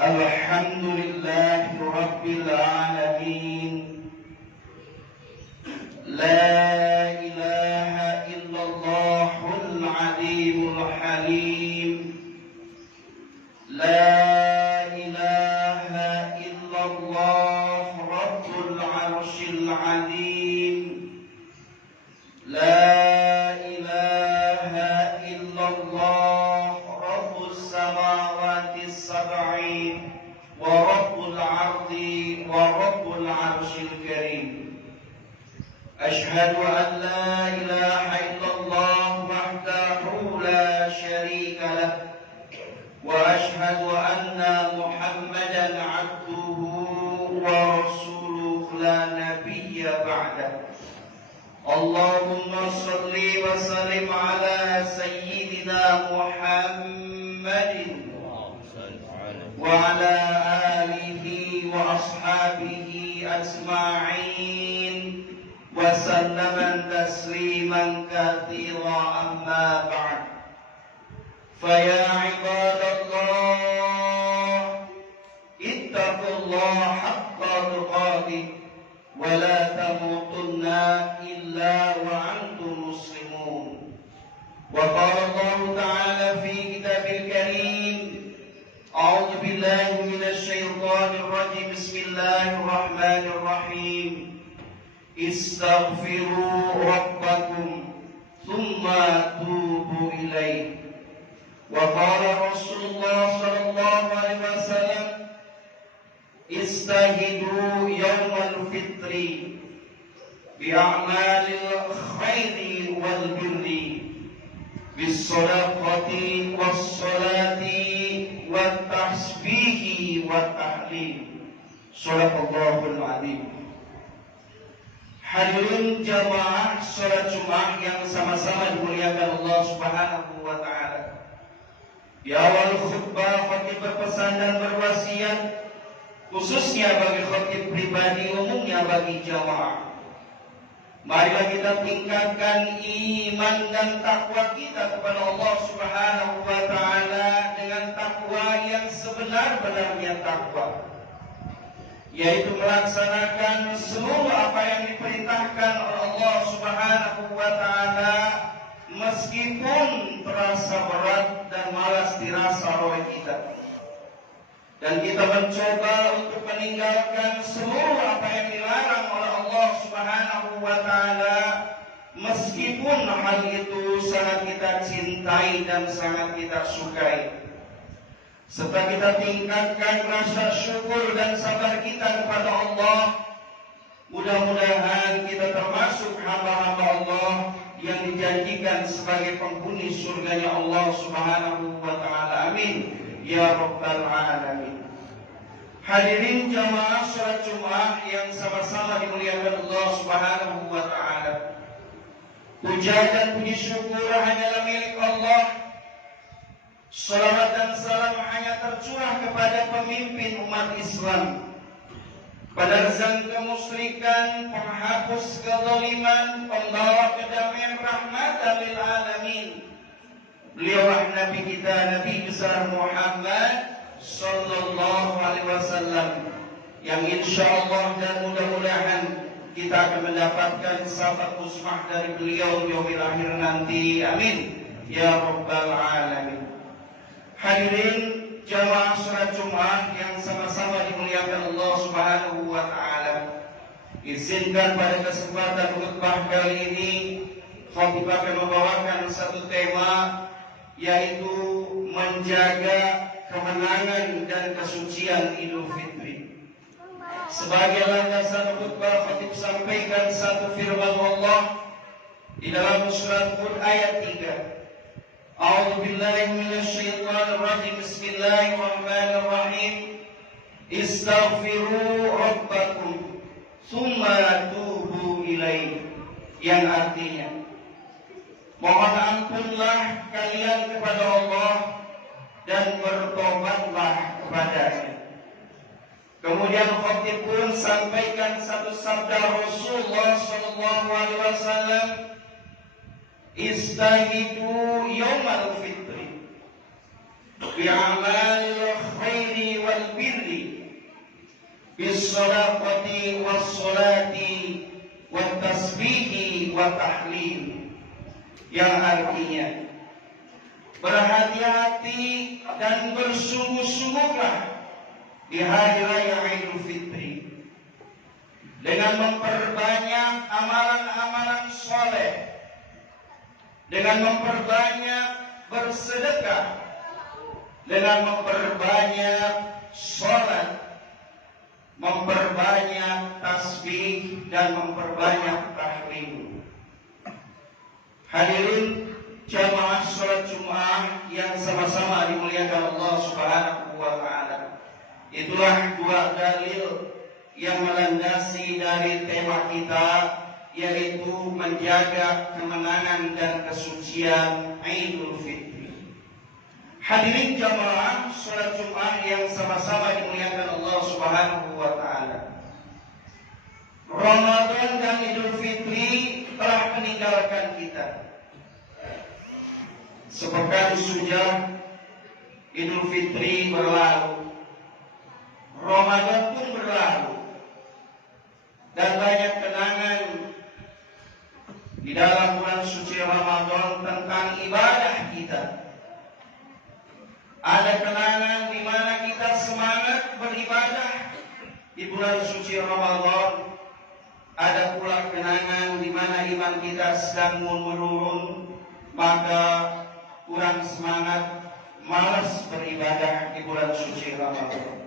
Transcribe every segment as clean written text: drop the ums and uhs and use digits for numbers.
Alhamdulillahi Rabbil Alamin. La ilaha illallahul alimul halim. La ilaha illallah Rabbul arshil azim. La ilaha illallah Rabbus samawati sab'i wa Rabbul ardi wa Rabbul arshil karim. أشهد أن لا إله إلا الله وحده لا شريك له وأشهد أن محمدا عبده ورسوله لا نبي بعده. اللهم صل وسلم على سيدنا محمد وعلى آله وأصحابه أجمعين وسلم تسليما كثيرا. أما بعد، فيا عباد الله اتقوا الله حق تقاته ولا تموتن إلا وأنتم مسلمون. وقال الله تعالى في كتابه الكريم: أعوذ بالله من الشيطان الرجيم. بسم الله الرحمن الرحيم. Istaghfiru rabbakum thumma tubu ilaih. Wa qala Rasulullah sallallahu alaihi wasallam: istahidu yawmal fitri bi a'malil khairi wal birri bis sadaqati was salati wat tasbihi wat tahlil. Shadaqallahul azim. Hadirin jamaah salat Jumat yang sama-sama dimuliakan Allah Subhanahu wa taala. Di awal khutbah khatib berpesan dan berwasiat, khususnya bagi khatib pribadi, umumnya bagi jamaah. Marilah kita tingkatkan iman dan takwa kita kepada Allah Subhanahu wa taala dengan takwa yang sebenar-benarnya takwa, yaitu melaksanakan seluruh apa yang diperintahkan oleh Allah Subhanahu wa taala meskipun terasa berat dan malas dirasa oleh kita. Dan kita mencoba untuk meninggalkan seluruh apa yang dilarang oleh Allah Subhanahu wa taala meskipun hal itu sangat kita cintai dan sangat kita sukai. Serta kita tingkatkan rasa syukur dan sabar kita kepada Allah. Mudah-mudahan kita termasuk hamba-hamba Allah yang dijanjikan sebagai penghuni surganya Allah Subhanahu wa taala. Amin ya rabbal alamin. Hadirin jamaah salat Jumat yang sama-sama dimuliakan Allah Subhanahu wa taala. Puja dan puji syukur hanyalah milik Allah. Salawat dan salam hanya tercurah kepada pemimpin umat Islam, penerjang kemusyrikan, penghapus kezaliman, pembawa kedamaian, rahmatan lil alamin. Beliaulah Nabi kita, Nabi besar Muhammad sallallahu alaihi wasallam, yang insyaallah dan mudah-mudahan kita akan mendapatkan syafaat usmah dari beliau di yaumil akhir nanti. Amin ya rabbal alamin. Hadirin jamaah salat Jumat yang sama-sama dimuliakan Allah Subhanahu wa taala. Izinkan pada kesempatan khutbah kali ini khatib akan membawakan satu tema, yaitu menjaga kemenangan dan kesucian Idul Fitri. Sebagai landasan khutbah, khatib sampaikan satu firman Allah di dalam surat Hud ayat 3. A'udzu billahi minasyaitonir rajim. Bismillahirrahmanirrahim. Istaghfiru rabbakum tsumma tubu ilaihi. Yang artinya, mohon ampunlah kalian kepada Allah dan bertobatlah kepadanya. Kemudian khatib pun sampaikan satu sabda Rasulullah sallallahu alaihi wasallam, istahidu yaumal fitri bi'amalil khairi wal bis-shadaqati was-sholati wat-tasbihi wat-tahlil, yang artinya berhati-hati dan bersungguh-sungguhlah di hari raya Idul Fitri dengan memperbanyak amalan-amalan soleh, dengan memperbanyak bersedekah, dengan memperbanyak sholat, memperbanyak tasbih, dan memperbanyak tahlil. Hadirin jamaah sholat Jumat yang sama-sama dimuliakan Allah Subhanahu wa taala. Itulah dua dalil yang melandasi dari tema kita, yaitu menjaga kemenangan dan kesucian Idul Fitri. Hadirin jamaah sholat Jumat yang sama-sama dimuliakan Allah Subhanahu wa taala. Ramadan dan Idul Fitri telah meninggalkan kita. Sepekan sudah Idul Fitri berlalu, Ramadan pun berlalu, dan banyak kenangan di dalam bulan suci Ramadan tentang ibadah kita. Ada kenangan di mana kita semangat beribadah di bulan suci Ramadan. Ada pula kenangan di mana iman kita sedang menurun, maka kurang semangat, malas beribadah di bulan suci Ramadan.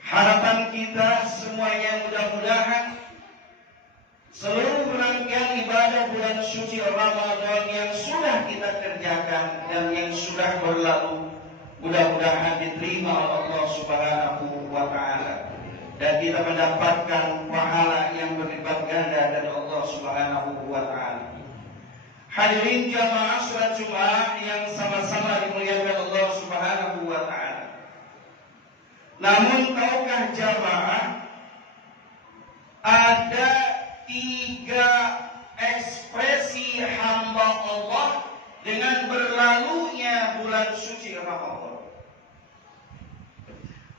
Harapan kita semuanya mudah-mudahan seluruh rangkaian ibadah bulan suci Ramadan yang sudah kita kerjakan dan yang sudah berlalu, mudah-mudahan diterima oleh Allah Subhanahu wa taala dan kita mendapatkan pahala yang berlipat ganda dari Allah Subhanahu wa taala. Hadirin jamaah sholat Jumat yang sama-sama dimuliakan Allah Subhanahu wa taala. Namun tahukah jamaah, ada 3 ekspresi hamba Allah dengan berlalunya bulan suci Ramadan.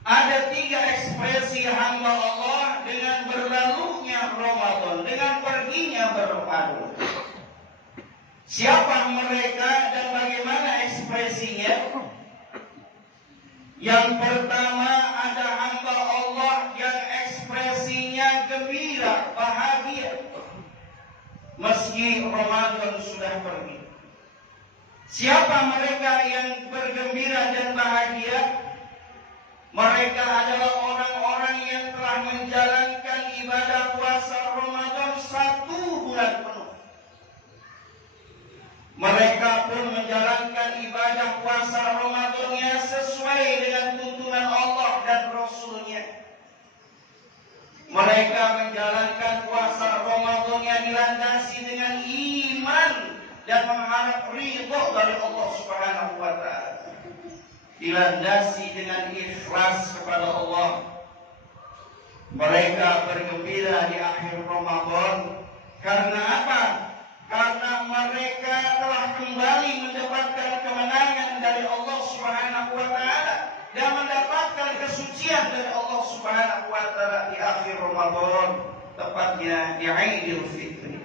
Ada 3 ekspresi hamba Allah dengan berlalunya Ramadan, dengan perginya Ramadan. Siapa mereka dan bagaimana ekspresinya? Yang pertama, ada hamba Allah yang ekspresinya gembira, bahagia meski Ramadan sudah pergi. Siapa mereka yang bergembira dan bahagia? Mereka adalah orang-orang yang telah menjalankan ibadah puasa Ramadan 1 bulan penuh. Mereka pun menjalankan ibadah puasa Ramadannya sesuai dengan tuntunan Allah dan Rasulnya. Mereka menjalankan puasa Ramadannya dilandasi dengan iman dan mengharap ridho dari Allah Subhanahu wa taala. Dilandasi dengan ikhlas kepada Allah. Mereka bergembira di akhir Ramadan karena apa? Karena mereka telah kembali mendapatkan kemenangan dari Allah Subhanahu wa taala dan mendapatkan kesucian dari Allah Subhanahu wa taala di akhir Ramadan, tepatnya di Idul Fitri.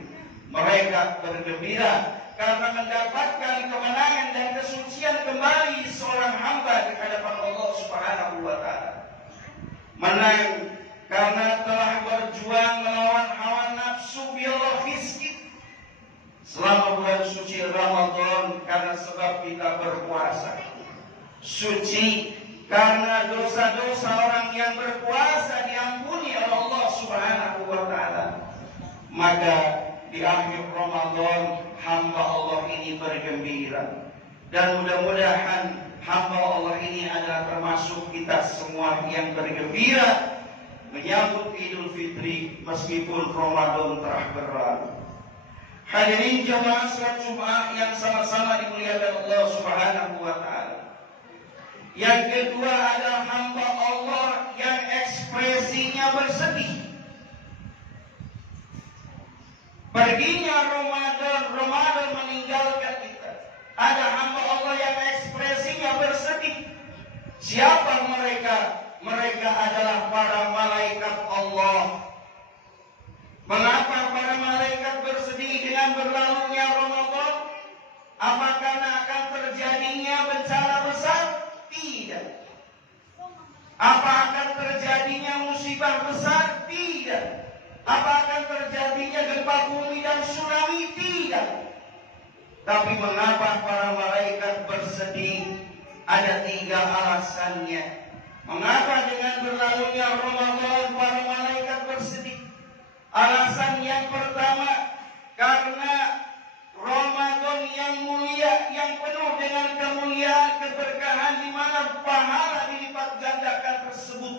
Mereka bergembira karena mendapatkan kemenangan dan kesucian kembali seorang hamba di hadapan Allah Subhanahu wa taala. Menang karena telah berjuang melawan hawa nafsu biologis selama bulan suci Ramadan, karena sebab kita berpuasa. Suci karena dosa-dosa orang yang berpuasa diampuni oleh Allah Subhanahu wa taala. Maka di akhir Ramadan hamba Allah ini bergembira, dan mudah-mudahan hamba Allah ini adalah termasuk kita semua yang bergembira menyambut Idul Fitri meskipun Ramadan telah berlalu. Hadirin jamaah salat Jumat yang sama-sama dimuliakan Allah Subhanahu wa taala. Yang kedua adalah hamba Allah yang ekspresinya bersedih. Perginya Ramadan meninggalkan kita. Ada hamba Allah yang ekspresinya bersedih. Siapa mereka? mereka adalah para malaikat Allah. Mengapa para malaikat bersedih dengan berlalunya Ramadan? Apa karena akan terjadinya bencana besar? Tidak. Apa akan terjadinya musibah besar? Tidak. Apa akan terjadinya gempa bumi dan tsunami? Tidak. Tapi mengapa para malaikat bersedih? Ada 3 alasannya. Mengapa dengan berlalunya Ramadan para malaikat bersedih? Alasan yang pertama, karena Ramadan yang mulia, yang penuh dengan kemuliaan, keberkahan, di mana pahala dilipat gandakan tersebut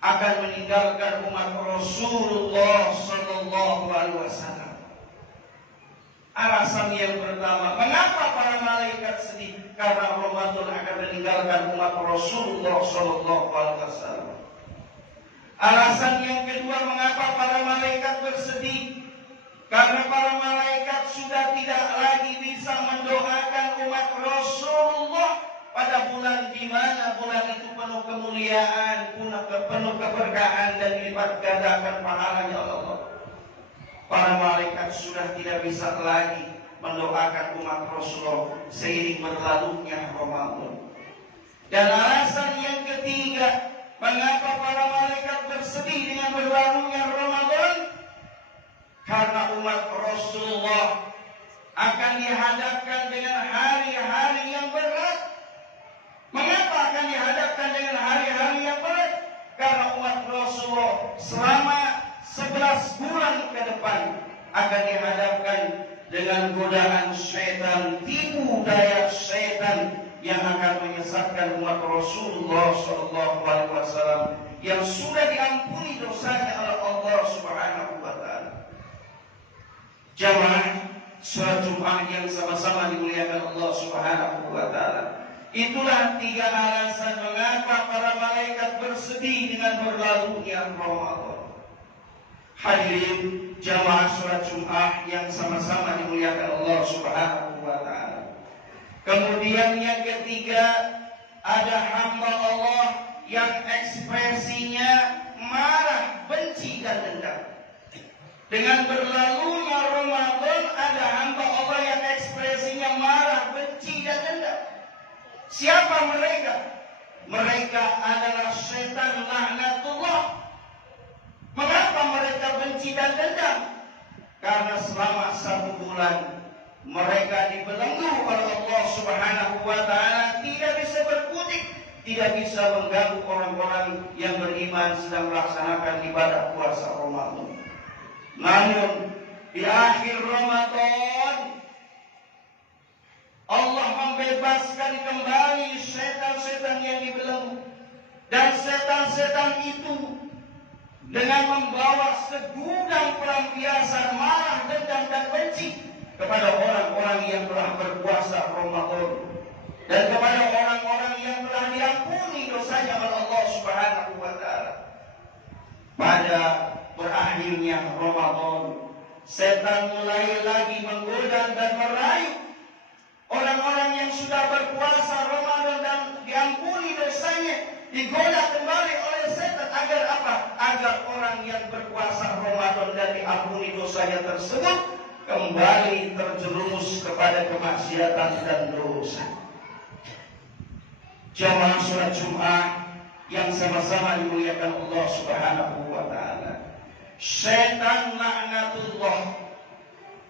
akan meninggalkan umat Rasulullah Sallallahu Alaihi Wasallam. Alasan yang pertama, mengapa para malaikat sedih? Karena Ramadan akan meninggalkan umat Rasulullah Sallallahu Alaihi Wasallam. Alasan yang kedua, mengapa para malaikat bersedih? Karena para malaikat sudah tidak lagi bisa mendoakan umat Rasulullah pada bulan di mana bulan itu penuh kemuliaan, penuh keberkahan dan dilipat gandakan pahalanya oleh Allah. Para malaikat sudah tidak bisa lagi mendoakan umat Rasulullah seiring berlalunya Ramadan. Dan alasan yang ketiga, mengapa para malaikat bersedih dengan berlalunya Ramadan? Karena umat Rasulullah akan dihadapkan dengan hari-hari yang berat. Mengapa akan dihadapkan dengan hari-hari yang berat? Karena umat Rasulullah selama 11 bulan ke depan akan dihadapkan dengan godaan syaitan, tipu daya syaitan yang akan menyesatkan umat Rasulullah SAW yang sudah diampuni dosanya oleh Allah Subhanahu wa Ta'ala. Jamaah sholat Jumat yang sama-sama dimuliakan Allah Subhanahu wa Ta'ala. Itulah 3 alasan mengapa para malaikat bersedih dengan berlalunya Ramadan. Hadirin jamaah sholat Jumat yang sama-sama dimuliakan Allah Subhanahu wa Ta'ala. Kemudian yang ketiga, ada hamba Allah yang ekspresinya marah, benci dan dendam. Dengan berlalunya Ramadan, ada hamba Allah yang ekspresinya marah, benci dan dendam. Siapa mereka? Mereka adalah setan laknatullah. Mengapa mereka benci dan dendam? Karena selama 1 bulan mereka dibelenggu oleh Allah Subhanahu wa Ta'ala, tidak bisa berkutik, tidak bisa mengganggu orang-orang yang beriman sedang melaksanakan ibadah puasa Ramadan. Namun di akhir Ramadan Allah membebaskan kembali setan-setan yang dibelenggu, dan setan-setan itu dengan membawa segudang pelampiasan marah, dendam dan benci kepada orang-orang yang telah berpuasa Ramadan dan kepada orang-orang yang telah diampuni dosanya oleh Allah Subhanahu wa Ta'ala. Pada berakhirnya Ramadan, setan mulai lagi menggoda dan merayu orang-orang yang sudah berpuasa Ramadan dan diampuni dosanya, digoda kembali oleh setan agar apa? Agar orang yang berpuasa Ramadan dan diampuni dosanya tersebut kembali terjerumus kepada kemaksiatan dan dosa. Jamaah sholat Jumat yang sama-sama dimuliakan Allah Subhanahu wa Ta'ala. Setan laknatullah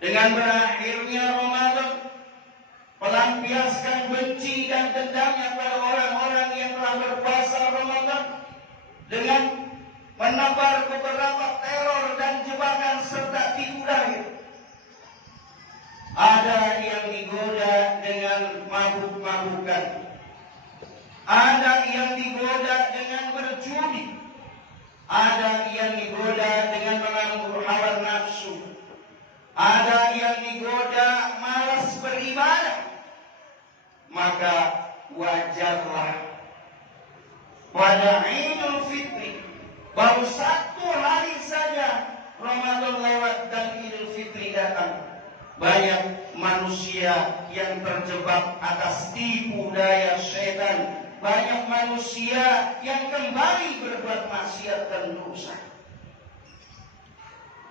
dengan berakhirnya Ramadan melampiaskan benci dan dendamnya pada orang-orang yang telah berpuasa Ramadan dengan menebar beberapa teror dan jebakan serta tipu daya. Ada yang digoda dengan mabuk-mabukan, ada yang digoda dengan berjudi, ada yang digoda dengan mengambil hawa nafsu, ada yang digoda malas beribadah. Maka wajarlah pada Idul Fitri, baru 1 hari saja Ramadan lewat dan Idul Fitri datang, banyak manusia yang terjebak atas tipu daya setan banyak manusia yang kembali berbuat maksiat dan dosa.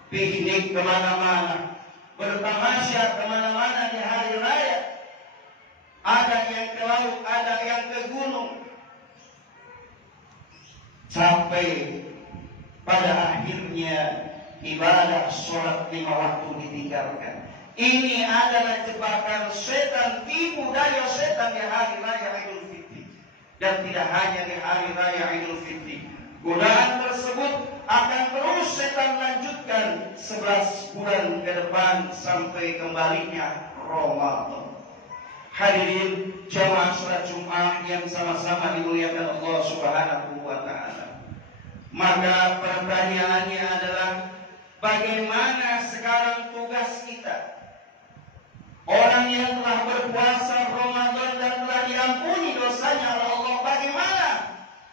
Piknik kemana-mana, bertamasya kemana-mana di hari raya. Ada yang ke laut, ada yang ke gunung. Sampai pada akhirnya ibadah sholat 5 waktu ditinggalkan. Ini adalah jebakan setan, tipu daya setan di hari raya Idul Fitri. Dan tidak hanya di hari raya Idul Fitri. Godaan tersebut akan terus setan lanjutkan 11 bulan ke depan sampai kembalinya Ramadan. Hadirin jamaah salat Jumat yang sama-sama dimuliakan Allah Subhanahu wa taala. Maka pertanyaannya adalah bagaimana sekarang tugas kita? Orang yang telah berpuasa Ramadan dan telah diampuni dosanya oleh Allah, bagaimana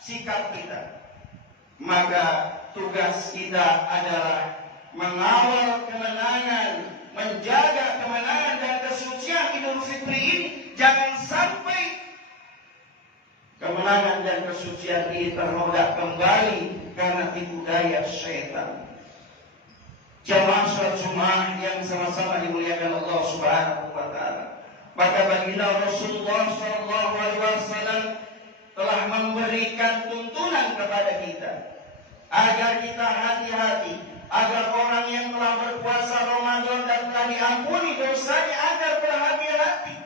sikap kita? Maka tugas kita adalah mengawal kemenangan, menjaga kemenangan dan kesucian Idul Fitri ini. Jangan sampai kemenangan dan kesucian ini ternoda kembali karena tipu daya syaitan. Jamaah salat Jumat yang sama-sama dimuliakan Allah Subhanahu wa taala. Maka baginda Rasulullah sallallahu alaihi wasallam telah memberikan tuntunan kepada kita agar kita hati-hati, agar orang yang telah berpuasa Ramadan dan telah diampuni dosanya agar berhati-hati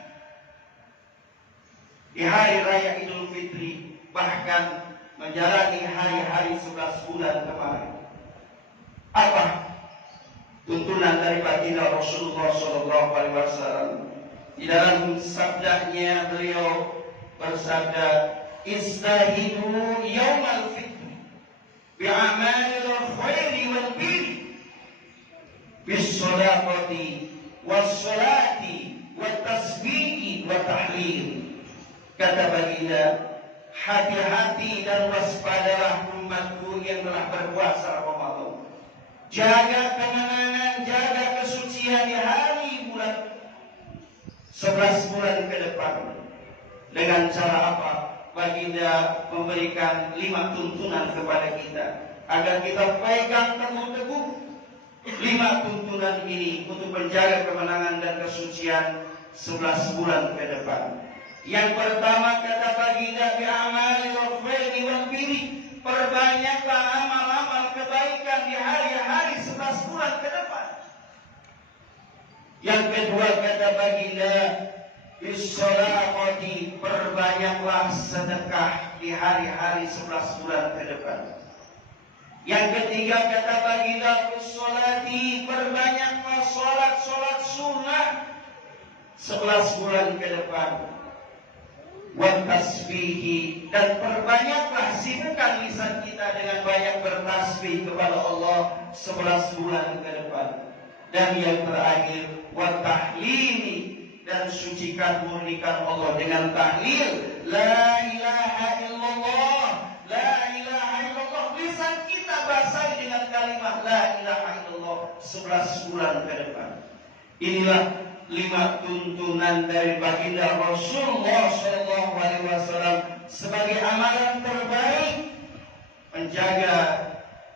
di hari raya Idul Fitri, bahkan menjalani hari-hari 11 bulan kemarin. Apa tuntunan dari baginda Rasulullah sallallahu alaihi wasallam? Di dalam sabdanya beliau bersabda, "Istahidu yaumal fitri bi'amalil khairi wal birri bis-shadaqati was-salati wat-tasbihi wa tahlil." Kata baginda, hati-hati dan waspadalah umatku yang telah berpuasa Ramadan. Jaga kemenangan, jaga kesucian di hari bulan 11 bulan ke depan. Dengan cara apa? Baginda memberikan 5 tuntunan kepada kita agar kita pegang teguh-teguh 5 tuntunan ini untuk menjaga kemenangan dan kesucian 11 bulan ke depan. Yang pertama kata baginda, bi'amalil khairi wal birri, perbanyaklah amal-amal kebaikan di hari-hari 11 bulan ke depan. Yang kedua kata baginda, bis-shadaqati, perbanyaklah sedekah di hari-hari 11 bulan ke depan. Yang ketiga kata baginda, bis-sholati, perbanyaklah sholat sunnah 11 bulan ke depan. Wa tasbihi, dan perbanyaklah sibukkan lisan kita dengan banyak bertasbih kepada Allah 11 bulan ke depan. Dan yang terakhir, wa tahlili, dan sucikan murnikan Allah dengan tahlil la ilaha illallah, la ilaha illallah. Lisan kita basahi dengan kalimat la ilaha illallah 11 bulan ke depan. Inilah 5 tuntunan dari baginda Rasulullah SAW sebagai amalan terbaik menjaga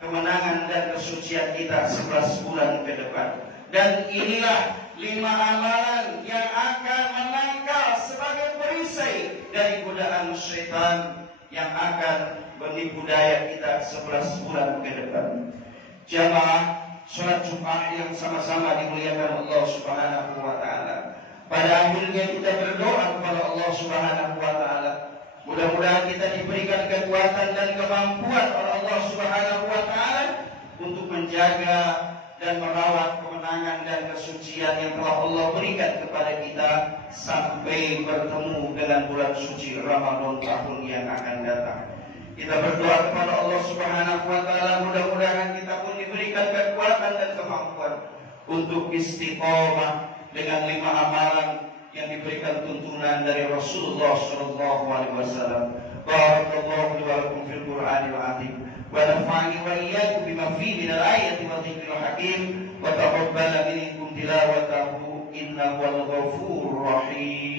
kemenangan dan kesucian kita 11 bulan ke depan. Dan inilah 5 amalan yang akan menangkal sebagai perisai dari godaan syaitan yang akan menipu daya kita 11 bulan ke depan. Jamaah salat Jumat yang sama-sama dimuliakan Allah Subhanahu wa taala. Pada akhirnya kita berdoa kepada Allah Subhanahu wa taala. Mudah-mudahan kita diberikan kekuatan dan kemampuan oleh Allah Subhanahu wa taala untuk menjaga dan merawat kemenangan dan kesucian yang telah Allah berikan kepada kita sampai bertemu dengan bulan suci Ramadan tahun yang akan datang. Kita berdoa kepada Allah Subhanahu wa taala, mudah-mudahan kita pun diberikan kekuatan dan kemampuan untuk istiqomah dengan 5 amalan yang diberikan tuntunan dari Rasulullah sallallahu alaihi wasallam. Barakallahu li wa lakum fil Qur'anil azim wa nafa'ani wa iyyakum bima fihi minal ayati wa dzikril hakim wa taqabbala minkum tilawatahu innahu wal ghafurur rahim.